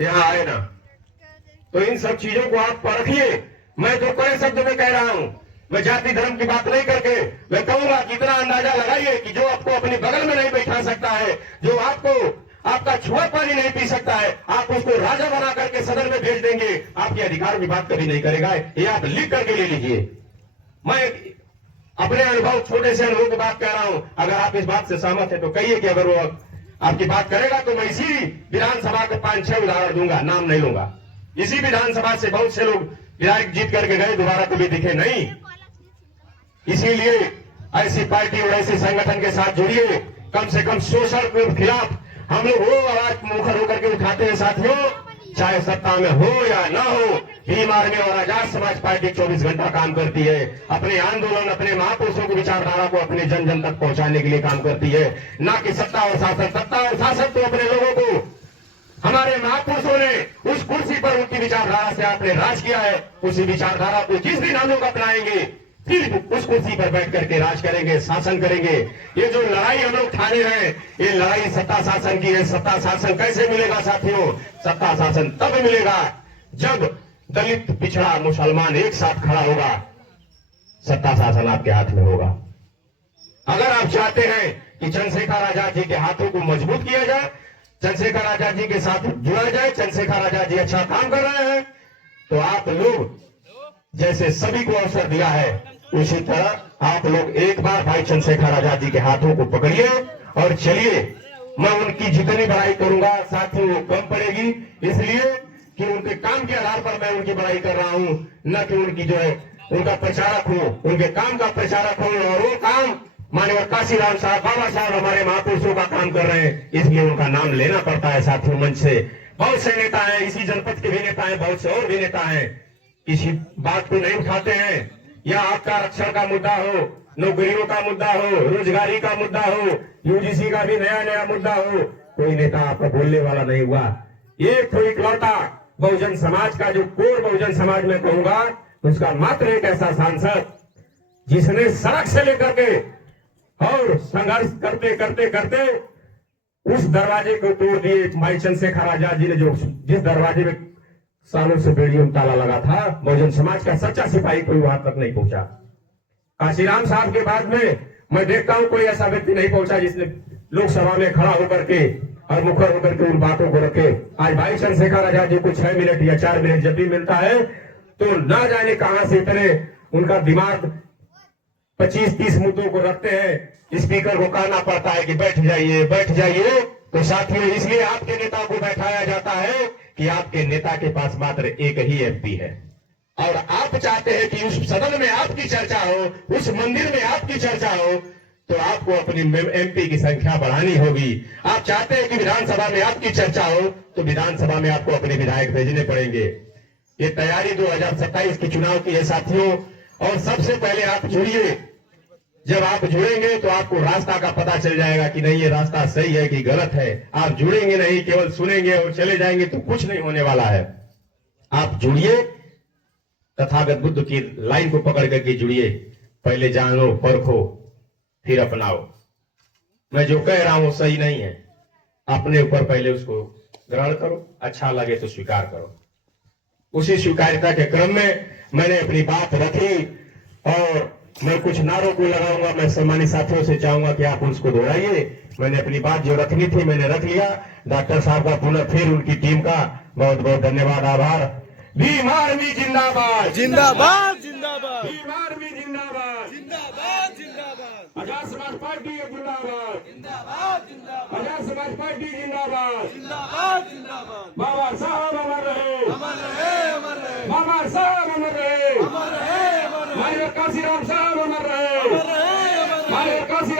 यहाँ आए ना, तो इन सब चीजों को आप परखिए। मैं तो कड़े शब्द में कह रहा हूं, मैं जाति धर्म की बात नहीं करके मैं कहूंगा कि इतना अंदाजा लगाइए कि जो आपको अपने बगल में नहीं बैठा सकता है, जो आपको आपका छुआ पानी नहीं पी सकता है, आप उसको राजा बना करके सदन में भेज देंगे, आपके अधिकार की बात कभी नहीं करेगा। ये आप लिख करके ले लीजिए। मैं अपने अनुभव, छोटे से अनुभव की बात कह रहा हूं। अगर आप इस बात से सहमत है तो कहिए कि अगर वो आपकी बात करेगा तो मैं इसी विधानसभा के 5-6 उदाहरण दूंगा, नाम नहीं लूंगा। इसी विधानसभा से बहुत से लोग विधायक जीत करके गए, दोबारा कभी दिखे नहीं। इसीलिए ऐसी पार्टी और ऐसे संगठन के साथ जुड़िए। कम से कम शोषण के खिलाफ हम लोग वो आवाज मुखर होकर के उठाते हैं साथियों, चाहे सत्ता में हो या ना हो। भीम आर्मी और आजाद समाज पार्टी 24 घंटा काम करती है। अपने आंदोलन, अपने महापुरुषों की विचारधारा को अपने जन जन तक पहुंचाने के लिए काम करती है, ना कि सत्ता और शासन। सत्ता और शासन तो अपने लोगों को, हमारे महापुरुषों ने उस कुर्सी पर उनकी विचारधारा से आपने राज किया है। उसी विचारधारा को जिस दिन हम लोग अपनाएंगे, फिर उस कुर्सी पर बैठ करके राज करेंगे, शासन करेंगे। ये जो लड़ाई हम लोग ठाने हैं, ये लड़ाई सत्ता शासन की है। सत्ता शासन कैसे मिलेगा साथियों? सत्ता शासन तब मिलेगा जब दलित, पिछड़ा, मुसलमान एक साथ खड़ा होगा। सत्ता शासन आपके हाथ में होगा। अगर आप चाहते हैं कि चंद्रशेखर आजाद जी के हाथों को मजबूत किया जाए, चंद्रशेखर आजाद जी के साथ जुड़ा जाए, चंद्रशेखर आजाद जी अच्छा काम कर रहे हैं, तो आप लोग जैसे सभी को अवसर दिया है, उसी तरह आप लोग एक बार भाई चंद्रशेखर आजाद जी के हाथों को पकड़िए और चलिए। मैं उनकी जितनी बड़ाई करूंगा साथियों वो कम पड़ेगी, इसलिए कि उनके काम के आधार पर मैं उनकी बड़ाई कर रहा हूं, न कि उनकी जो है उनका प्रचारक हूं, उनके काम का प्रचारक हूं। और वो काम माननीय काशीराम साहब, बाबा साहब हमारे महापुरुषों का काम कर रहे हैं, इसलिए उनका नाम लेना पड़ता है साथियों। मंच से बहुत से नेता हैं, इसी जनपद के भी नेता हैं, बहुत से और भी नेता हैं, किसी बात को नहीं उठाते हैं। या आपका आरक्षण का मुद्दा हो, नौकरियों का मुद्दा हो, रोजगारी का मुद्दा हो, यूजीसी का भी नया नया मुद्दा हो, कोई नेता आपका बोलने वाला नहीं हुआ। एक तो इकलौता बहुजन समाज का, जो कोर बहुजन समाज में कहूंगा, उसका मात्र एक ऐसा सांसद जिसने सड़क से लेकर के और संघर्ष करते करते करते उस दरवाजे को तोड़ दिए। भाई चंद्रशेखर आजाद जी ने जो जिस दरवाजे में सालों से बेड़ियों ताला लगा था, बहुजन समाज का सच्चा सिपाही कोई वहां तक नहीं पहुंचा। काशीराम साहब के बाद में मैं देखता हूं कोई ऐसा व्यक्ति नहीं पहुंचा जिसने लोकसभा में खड़ा होकर के और मुखर होकर के उन बातों को रखे। आज भाई चंद्रशेखर आजाद जी को 6 मिनट या 4 मिनट जब भी मिलता है तो ना जाने कहां से इतने उनका दिमाग 25-30 मुद्दों को रखते हैं। स्पीकर को कहना पड़ता है कि बैठ जाइए, बैठ जाइए। तो साथियों, इसलिए आपके नेता को बैठाया जाता है कि आपके नेता के पास मात्र एक ही एमपी है, और आप चाहते हैं कि उस सदन में आपकी चर्चा हो, उस मंदिर में आपकी चर्चा हो, तो आपको अपनी एमपी की संख्या बढ़ानी होगी। आप चाहते हैं कि विधानसभा में आपकी चर्चा हो, तो विधानसभा में आपको अपने विधायक भेजने पड़ेंगे। ये तैयारी 2027 के चुनाव की है साथियों। और सबसे पहले आप जुड़िए। जब आप जुड़ेंगे तो आपको रास्ता का पता चल जाएगा कि नहीं ये रास्ता सही है कि गलत है। आप जुड़ेंगे नहीं, केवल सुनेंगे और चले जाएंगे तो कुछ नहीं होने वाला है। आप जुड़िए, तथागत बुद्ध की लाइन को पकड़ करके जुड़िए। पहले जानो, परखो, फिर अपनाओ। मैं जो कह रहा हूं सही नहीं है, अपने ऊपर पहले उसको ग्रहण करो, अच्छा लगे तो स्वीकार करो। उसी स्वीकार्यता के क्रम में मैंने अपनी बात रखी और मैं कुछ नारों को लगाऊंगा। मैं सम्मानित साथियों से चाहूंगा कि आप उसको दोहराइए। मैंने अपनी बात जो रखनी थी मैंने रख लिया। डॉक्टर साहब का पुनः फिर उनकी टीम का बहुत बहुत धन्यवाद, आभार। भीम आर्मी जिंदाबाद, जिंदाबाद जिंदाबाद, भीम आर्मी जिंदाबाद, जिंदाबाद जिंदाबाद, आजाद समाज पार्टी जिंदाबाद, जिंदाबाद जिंदाबाद, आजाद समाज पार्टी जिंदाबाद, जिंदाबाद जिंदाबाद। बाबा साहब अमर रहे, अमर रहे, अमर रहे, बाबा साहब अमर रहे, अमर रहे, अमर रहे, माननीय काशीराम साहब अमर रहे, अमर रहे, अमर रहे। माननीय काशी